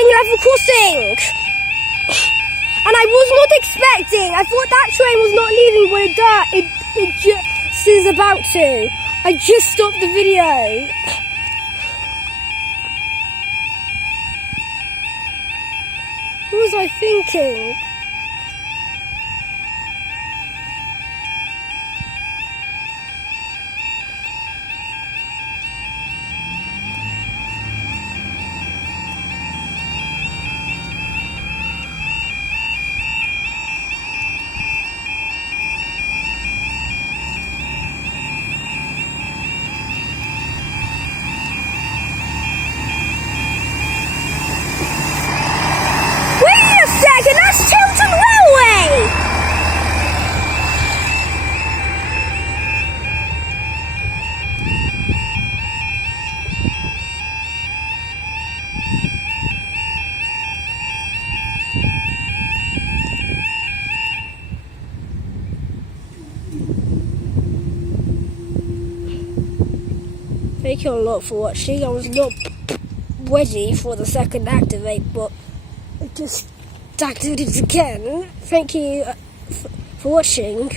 Ealing Level Crossing. And I was not expecting. I thought that train was not leaving, but it just is about to. I just stopped the video. What was I thinking? Thank you a lot for watching. I was not ready for the second activate, but I just activated it again. Thank you for watching.